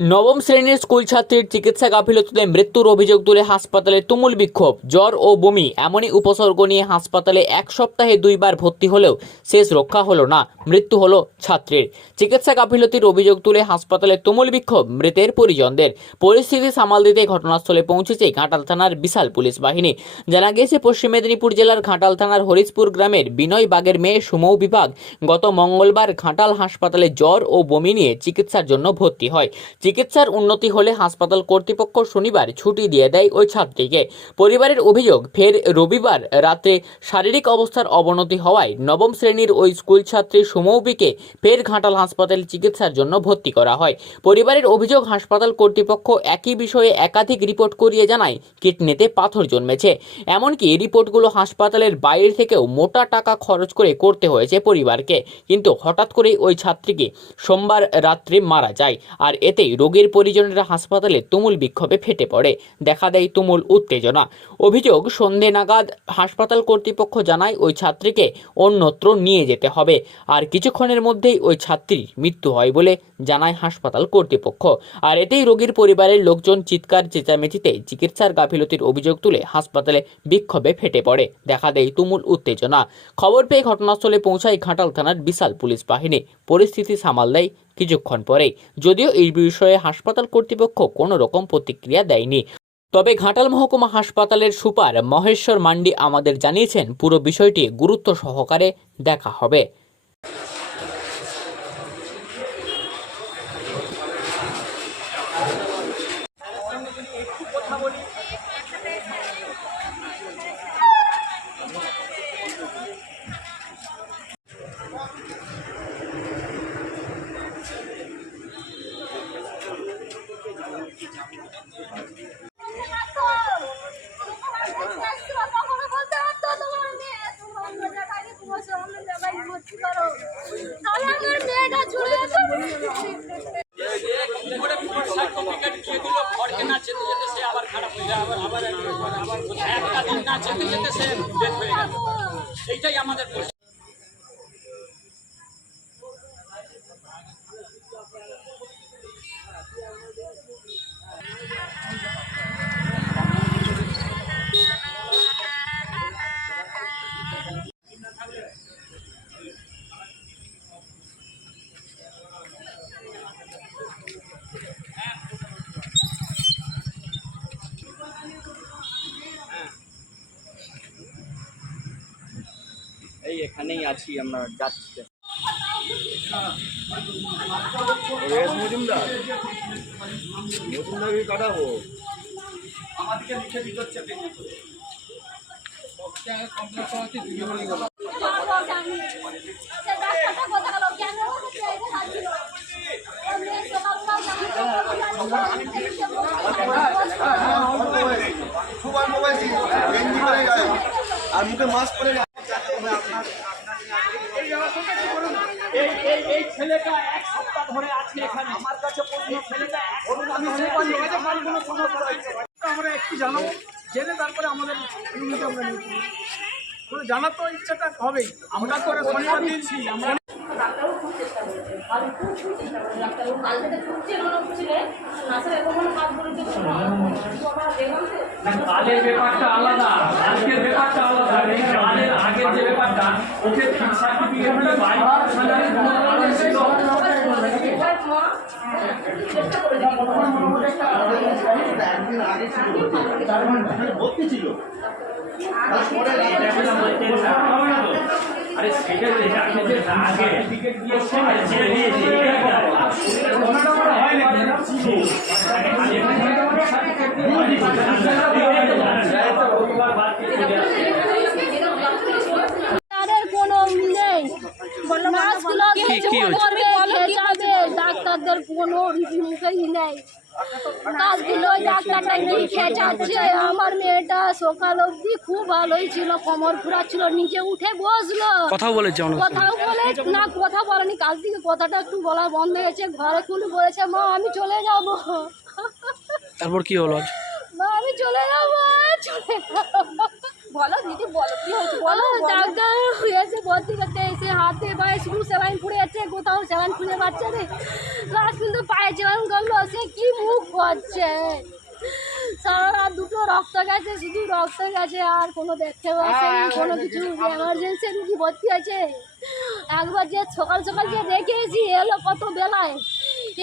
নবম শ্রেণির স্কুল ছাত্রীর চিকিৎসা গাফিলতিতে মৃত্যুর অভিযোগ তুলে হাসপাতালে তুমুল বিক্ষোভ, জ্বর ও বমি এমনই উপসর্গ নিয়ে হাসপাতালে এক সপ্তাহে দুইবার ভর্তি হলেও শেষ রক্ষা হলো না, মৃত্যু হলো ছাত্রীর। চিকিৎসা গাফিলতির অভিযোগ তুলে হাসপাতালে তুমুল বিক্ষোভ, মৃতের পরিজনদের। পরিস্থিতি সামাল দিতে ঘটনাস্থলে পৌঁছেছে ঘাটাল থানার বিশাল পুলিশ বাহিনী। জানা গিয়েছে, পশ্চিম মেদিনীপুর জেলার ঘাটাল থানার হরিশপুর গ্রামের বিনয় বাগের মেয়ে সুমৌ বিভাগ গত মঙ্গলবার ঘাটাল হাসপাতালে জ্বর ও বমি নিয়ে চিকিৎসার জন্য ভর্তি হয়। চিকিৎসার উন্নতি হলে হাসপাতাল কর্তৃপক্ষ শনিবার ছুটি দিয়ে দেয় ওই ছাত্রীকে। পরিবারের অভিযোগ, ফের রবিবার রাতে শারীরিক অবস্থার অবনতি হওয়ায় নবম শ্রেণির ওই স্কুল ছাত্রী সুমৌবিকে ফের ঘাটাল হাসপাতালে চিকিৎসার জন্য ভর্তি করা হয়। পরিবারের অভিযোগ, হাসপাতাল কর্তৃপক্ষ একই বিষয়ে একাধিক রিপোর্ট করিয়ে জানায়, কিডনিতে পাথর জন্মেছে। এমনকি রিপোর্টগুলো হাসপাতালের বাইরে থেকেও মোটা টাকা খরচ করে করতে হয়েছে পরিবারকে। কিন্তু হঠাৎ করেই ওই ছাত্রীকে সোমবার রাত্রে মারা যায়। আর এতেই রোগীর পরিজনেরা হাসপাতালে তুমুল বিক্ষোভে ফেটে পড়ে। দেখা দেয় তুমুল উত্তেজনা। অভিযোগ, সন্ধে নাগাদ হাসপাতাল কর্তৃপক্ষ জানায় ওই ছাত্রীকে অন্যত্র নিয়ে যেতে হবে আর কিছুক্ষণের মধ্যেই ওই ছাত্রীর মৃত্যু হয় বলে জানায় হাসপাতাল কর্তৃপক্ষ। আর এতেই রোগীর পরিবারের লোকজন চিৎকার, চেঁচামেচিতে চিকিৎসার গাফিলতির অভিযোগ তুলে হাসপাতালে বিক্ষোভে ফেটে পড়ে। দেখা দেয় তুমুল উত্তেজনা। খবর পেয়ে ঘটনাস্থলে পৌঁছায় ঘাটাল থানার বিশাল পুলিশ বাহিনী। পরিস্থিতি সামাল দেয় কিছুক্ষণ পরে যদিও এই বিষয়ে হাসপাতাল কর্তৃপক্ষ কোনো রকম প্রতিক্রিয়া দেয়নি। তবে ঘাটাল মহকুমা হাসপাতালের সুপার মহেশ্বর মান্ডি আমাদের জানিয়েছেন, পুরো বিষয়টি গুরুত্ব সহকারে দেখা হবে। যেতে যেতে সে আবার খারাপ হয়ে যায় আবার আবার একটা দিন না যেতে যেতে সে হয়ে গেল এইটাই আমাদের আছি আমরা যাচ্ছি মজুমদার মজুমদারকে কাটাবো আমাদেরকে লিখে দিতে হচ্ছে আর মুখে মাস্ক পরে এই এই এই ছেলেটা এক সপ্তাহ ধরে আছে এখানে। আমার কাছে ছেলেটা একটু জানাব জেনে তারপরে আমাদের আমরা জানার তো ইচ্ছাটা হবেই। আমরা করে শনিবার চেষ্টা করেছে মনে হচ্ছিল কাজ করেছে দেখলাম যে কালের ব্যাপারটা আলাদা আজকের ব্যাপারটা আলাদা কালের আগের যে ব্যাপারটা ওকে সার্টিফিকেট বাইবার চেষ্টা আগে ছিল? আরে সেটা যে আগে। যে আগে টিকিট দিয়ে ছেড়ে দিয়েছে ওনাটা আমার হয় না। তাদের কোনো নেই। মাছগুলো করবে খেসাবে কোনো মুখেই নেই। কাজগুলো ডাক্তারটা নিয়ে খেঁচাচ্ছে আমার মেয়েটা সকাল অবধি খুব ভালোই ছিল কোমর ঘুরাচ্ছিল নিচে উঠে বসল। কথা বলেছে কথাও বলে না কথা বলেনি। কাল থেকে কথাটা একটু বলা বন্ধ হয়েছে ঘরে খুলে বলেছে মা আমি চলে যাব। তারপর কি হলো মা আমি চলে যাব চলে যাব। বলো দিদি বলো কি হয়েছে? বলো ডাক্তার এসে ভর্তি করতে এসে হাতে পায়ে শুধু সেলাইন ফুড়ে যাচ্ছে কোথাও সেলাইন খুঁজে পাচ্ছে না। লাস্ট কিন্তু পায়ে সেলাইন করল সে কি মুখ করছে? সারা রাত দুটো রক্ত গেছে শুধু রক্ত গেছে আর কোনো দেখতে আসেনি কোনো কিছু এমার্জেন্সি রুগী ভর্তি আছে। একবার যে সকাল সকাল যে দেখে এসি এলো কত বেলায়।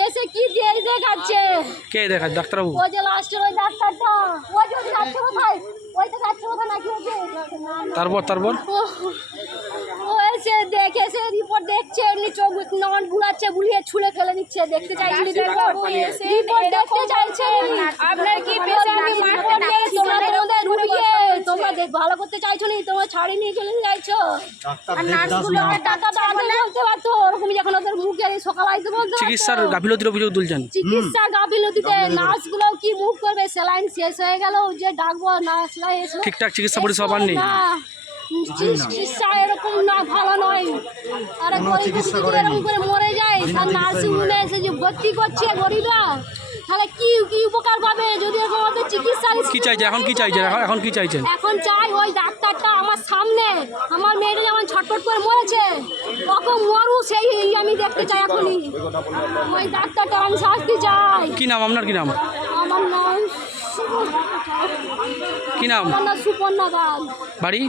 এসে কি দিয়ে দেখাচ্ছে? কে দেখা ডাক্তারবাবু? ও যে লাস্টের ওই ডাক্তারটা। ওই যে যাচ্ছে কোথায়? তারপর তারপর? ও- ও এসে দেখে এসে রিপোর্ট দেখছে এমনি চোখ নন বুলাচ্ছে বুলিয়ে ছুলে ফেলে দিচ্ছে। দেখতে চাইছি রিপোর্ট দেখতে চাইছে। আপনার কি তোমরা তোমাদের রুগিয়ে তোমরা দেখ ভালো করতে চাইছো নি তোমরা ছাড়ি নিয়ে চলে। চিকিৎসার গাফিলতির অভিযোগ তুলছেন। চিকিৎসা গাফিলতিতে নার্সগুলো কি মুখ করবে? স্যালাইন শেষ হয়ে গেল যে ডাকবো নার্সরা ঠিকঠাক চিকিৎসা পরিষেবা পাননি? চিকিৎসা এরকম না ভালো নয়। আরে গরিব এরকম করে মরে যায় আর নার্সিং হোমে এসে যে ভর্তি করছে গরিবরা তাহলে কি কি উপকার পাবে? যদি এরকম ওদের চিকিৎসা কি চাইছেন এখন কি চাইছেন এখন এখন কি চাইছেন এখন চাই ওই ডাক্তারটা আমার সামনে। আমার মেয়েটা যেমন ছটফট করে মরেছে কখন মরু সেই আমি দেখতে চাই এখনই। ওই ডাক্তারটা আমি শাস্তি চাই। কি নাম আপনার? কি নাম? আমার নাম কি নাম সুপর্ণা দাস। বাড়ি?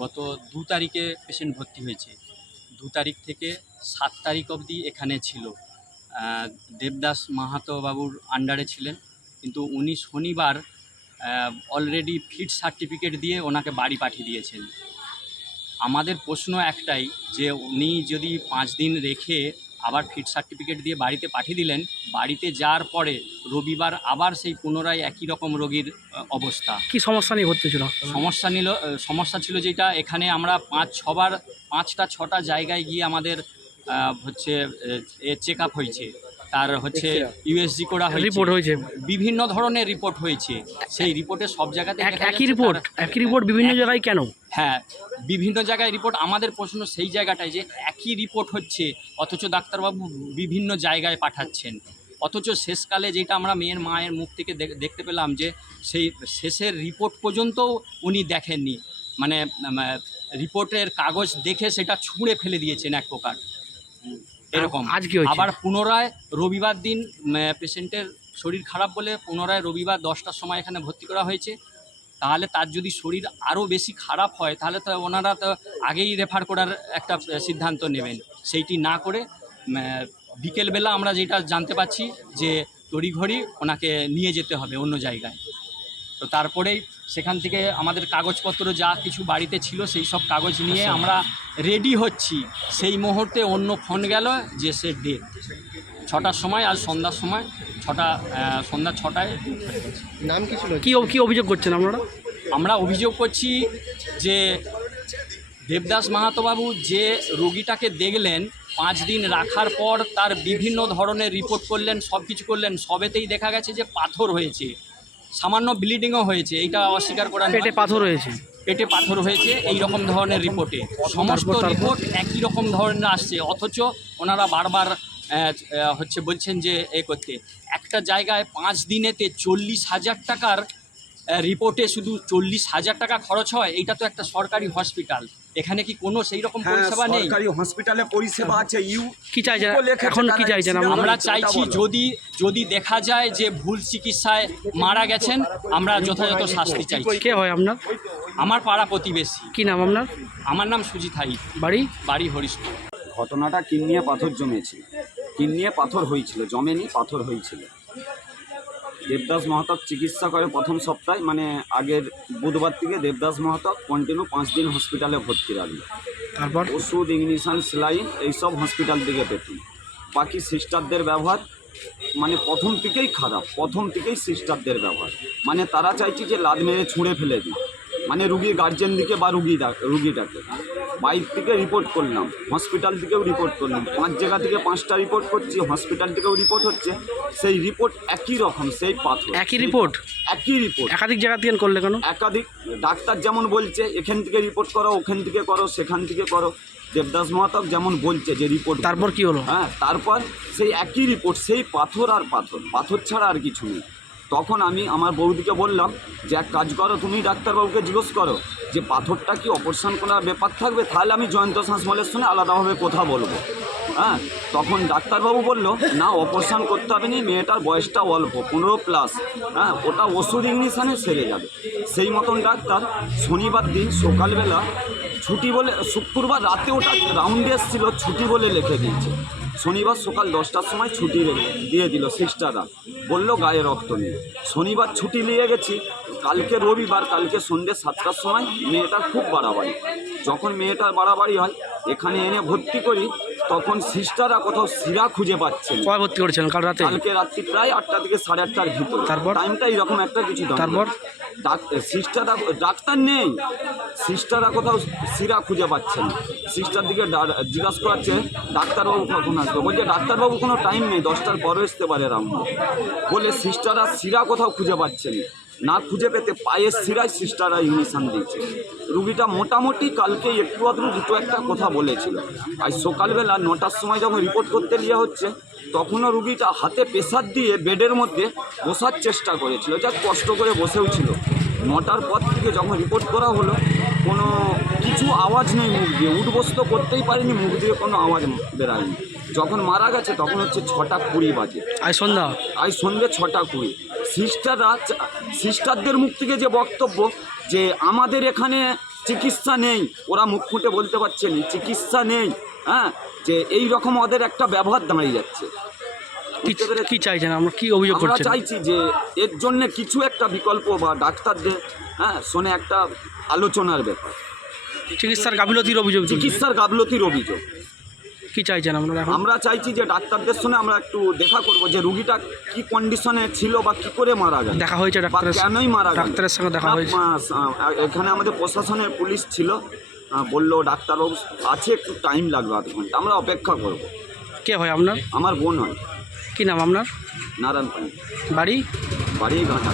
গত দু তারিখে পেশেন্ট ভর্তি হয়েছে। দু তারিখ থেকে সাত তারিখ অবধি এখানে ছিল। দেবদাস মাহাতো বাবুর আন্ডারে ছিলেন। কিন্তু উনি শনিবার অলরেডি ফিট সার্টিফিকেট দিয়ে ওনাকে বাড়ি পাঠিয়ে দিয়েছেন। আমাদের প্রশ্ন একটাই যে উনি যদি পাঁচ দিন রেখে আবার ফিট সার্টিফিকেট দিয়ে বাড়িতে পাঠিয়ে দিলেন। বাড়িতে যাওয়ার পরে রবিবার আবার সেই পুনরায় একই রকম রোগীর অবস্থা। কি সমস্যা নিয়ে ভর্তি ছিল? সমস্যা নিল সমস্যা ছিল যেটা এখানে আমরা পাঁচ ছবার পাঁচটা ছটা জায়গায় গিয়ে আমাদের হচ্ছে চেক আপ হয়েছে। তার হচ্ছে ইউএসজি করা হয়েছে। রিপোর্ট হয়েছে। বিভিন্ন ধরনের রিপোর্ট হয়েছে। সেই রিপোর্টে সব জায়গাতে এক- একই রিপোর্ট একই রিপোর্ট বিভিন্ন জায়গায় কেন? হ্যাঁ বিভিন্ন জায়গায় রিপোর্ট আমাদের প্রশ্ন সেই জায়গাটায় যে একই রিপোর্ট হচ্ছে অথচ ডাক্তারবাবু বিভিন্ন জায়গায় পাঠাচ্ছেন। অথচ শেষকালে যেটা আমরা মেয়ের মায়ের মুখ থেকে দেখতে পেলাম যে সেই শেষের রিপোর্ট পর্যন্তও উনি দেখেননি। মানে রিপোর্টের কাগজ দেখে সেটা ছুঁড়ে ফেলে দিয়েছেন এক প্রকার। এরকম। আজকে আবার পুনরায় রবিবার দিন পেশেন্টের শরীর খারাপ বলে পুনরায় রবিবার দশটার সময় এখানে ভর্তি করা হয়েছে। তাহলে তার যদি শরীর আরও বেশি খারাপ হয় তাহলে তো ওনারা তো আগেই রেফার করার একটা সিদ্ধান্ত নেবেন। সেইটি না করে বিকেলবেলা আমরা যেটা জানতে পাচ্ছি যে তড়িঘড়ি ওনাকে নিয়ে যেতে হবে অন্য জায়গায়। তো তারপরেই সেখান থেকে আমাদের কাগজপত্র যা কিছু বাড়িতে ছিল সেই সব কাগজ নিয়ে আমরা রেডি হচ্ছি। সেই মুহূর্তে অন্য ফোন গেল যে সে ডেট ছটার সময় আজ সন্ধ্যার সময় ছটা সন্ধ্যা ছটায় নাম কি ছিল? কী কি অভিযোগ করছেন আপনারা? আমরা অভিযোগ করছি যে দেবদাস মাহাতোবাবু যে রোগীটাকে দেখলেন পাঁচ দিন রাখার পর তার বিভিন্ন ধরনের রিপোর্ট করলেন সব কিছু করলেন সবেতেই দেখা গেছে যে পাথর হয়েছে। সামান্য ব্লিডিংও হয়েছে এইটা অস্বীকার করা। পেটে পাথর হয়েছে। পেটে পাথর হয়েছে এই রকম ধরনের রিপোর্টে সমস্ত রিপোর্ট একই রকম ধরনের আসছে অথচ ওনারা বারবার হচ্ছে বলছেন যে এ করতে। একটা জায়গায় পাঁচ দিনেতে চল্লিশ হাজার টাকার রিপোর্টে শুধু চল্লিশ হাজার টাকা খরচ হয় এটা তো একটা সরকারি হসপিটাল এখানে কি কোনো সেই রকম হ্যাঁ পরিষেবা নেই? সরকারি হসপিটালে পরিষেবা আছে ইউ কি চাইছেন ইউকো এখন কি চাইছেন আমরা চাইছি যদি যদি দেখা যায় যে ভুল চিকিৎসায় মারা গেছেন আমরা যথাযথ শাস্তি চাইছি। কে হয় আপনার? আমার পাড়া প্রতিবেশী। কি নাম আপনার? আমার নাম সুজিত হাই। বাড়ি? বাড়ি হরিশপুর ঘটনাটা কিডনিয়ে পাথর জমেছিল। কিডনিয়ে পাথর হয়েছিল জমেনি পাথর হয়েছিল। দেবদাস মাহাতক চিকিৎসা করে প্রথম সপ্তাহে মানে আগের বুধবার থেকে দেবদাস মাহাতক কন্টিনিউ পাঁচ দিন হসপিটালে ভর্তি রাখল। তারপর? ওষুধ ইংলিশান সেলাইন এইসব হসপিটাল থেকে পেতি বাকি সিস্টারদের ব্যবহার মানে প্রথম থেকেই খারাপ প্রথম থেকেই সিস্টারদের ব্যবহার। মানে তারা চাইছে যে লাদ মেরে ছুঁড়ে ফেলে দিই মানে রুগীর গার্জেন দিকে বা রুগী রুগীটাকে। বাইক থেকে রিপোর্ট করলাম হসপিটাল থেকেও রিপোর্ট করলাম। পাঁচ জায়গা থেকে পাঁচটা রিপোর্ট করছি হসপিটাল থেকেও রিপোর্ট হচ্ছে। সেই রিপোর্ট একই রকম সেই পাথর। একই রিপোর্ট একই রিপোর্ট একাধিক জায়গা থেকে করলে কেন? একাধিক ডাক্তার যেমন বলছে এখান থেকে রিপোর্ট করো ওখান থেকে করো সেখান থেকে করো। দেবদাস মাহাতক যেমন বলছে যে রিপোর্ট তারপর কি হলো? হ্যাঁ তারপর সেই একই রিপোর্ট সেই পাথর আর পাথর। পাথর ছাড়া আর কিছু নেই। তখন আমি আমার বৌদিকে বললাম যে, এক কাজ করো, তুমি ডাক্তারবাবুকে জিজ্ঞেস করো যে, পাথরটা কি অপারেশন করার ব্যাপার থাকবে? তাহলে আমি জয়ন্ত শ্বাসমলের সঙ্গে আলাদাভাবে কথা বলব। হ্যাঁ তখন ডাক্তারবাবু বলল, না অপারেশন করতে হবে না, মেয়েটার বয়সটা অল্প, পনেরো প্লাস হ্যাঁ ওটা ওষুধ ইংলিশানে সেরে যাবে। সেই মতন ডাক্তার শনিবার দিন সকালবেলা ছুটি বলে, শুক্রবার রাতে ওটা রাউন্ডে এসেছিল, ছুটি বলে লিখে দিয়েছে। শনিবার সকাল দশটার সময় ছুটি দিয়ে দিল সিস্টাররা। বলল গায়ে রক্ত নেই। শনিবার ছুটি নিয়ে গেছি। কালকে রবিবার, কালকে সন্ধ্যে সাতটার সময় মেয়েটার খুব বাড়াবাড়ি। যখন মেয়েটার বাড়াবাড়ি হয়, এখানে এনে ভর্তি করি। তখন সিস্টাররা কোথাও শিরা খুঁজে পাচ্ছে না। কয় ভর্তি করেছিলেন? কাল রাতে? কালকে রাত্রি প্রায় আটটা থেকে সাড়ে আটটার ভিতরে। তারপর? টাইমটা এরকম একটা কিছু তারপর? সিস্টাররা ডাক্তার নেই। সিস্টাররা কোথাও শিরা খুঁজে পাচ্ছে না। সিস্টার দিকে জিজ্ঞাসা করাচ্ছে ডাক্তারবাবু কখন আসবে? বলছে ডাক্তারবাবু কোনো টাইম নেই দশটার পরে আসতে পারে রাম বলে সিস্টাররা শিরা কোথাও খুঁজে পাচ্ছে না খুঁজে পেতে পায়ের শিরায় সিস্টাররা ইংলিশান দিয়েছে। রুগীটা মোটামুটি কালকে একটু আধটু দুটো একটা কথা বলেছিল। আজ সকালবেলা নটার সময় যখন রিপোর্ট করতে নিয়ে হচ্ছে তখনও রুগীটা হাতে প্রেসার দিয়ে বেডের মধ্যে বসার চেষ্টা করেছিল। যা কষ্ট করে বসেও ছিল। নটার পর থেকে যখন রিপোর্ট করা হলো কোনো কিছু আওয়াজ নেই মুখ দিয়ে। উঠবস্ত করতেই পারিনি মুখ দিয়ে কোনো আওয়াজ বেরায়নি। যখন মারা গেছে তখন হচ্ছে ছটা কুড়ি বাজে। আজ সন্ধ্যা? আজ সন্ধ্যে ছটা কুড়ি। সিস্টাররা সিস্টারদের মুখ থেকে যে বক্তব্য যে আমাদের এখানে চিকিৎসা নেই ওরা মুখ ফুটে বলতে পারছে না চিকিৎসা নেই হ্যাঁ যে এই রকম ওদের একটা ব্যবহার দাঁড়িয়ে যাচ্ছে। কি চাইছেন? আমরা কি অভিযোগ আমরা চাইছি যে এর জন্য কিছু একটা বিকল্প বা ডাক্তারদের হ্যাঁ শোনে একটা আলোচনার ব্যাপার। চিকিৎসার গাফিলতির অভিযোগ চিকিৎসার গাফলতির অভিযোগ। কি চাইছেন আপনারা এখন? আমরা চাইছি যে ডাক্তারদের সঙ্গে আমরা একটু দেখা করব যে রুগীটা কি কন্ডিশনে ছিল বা কি করে মারা গেল। দেখা হয়েছে ডাক্তারের কেনই মারা গেল। ডাক্তারের সঙ্গে দেখা হয়েছে? এখানে আমাদের প্রশাসনের পুলিশ ছিল। বলল ডাক্তারবাবু আছে একটু টাইম লাগবে আধ ঘণ্টা। আমরা অপেক্ষা করব। কে হয় আপনার? আমার বোন হয়। কি নাম আপনার? নারায়ণ পানি। বাড়ি? বাড়ি ঘাটা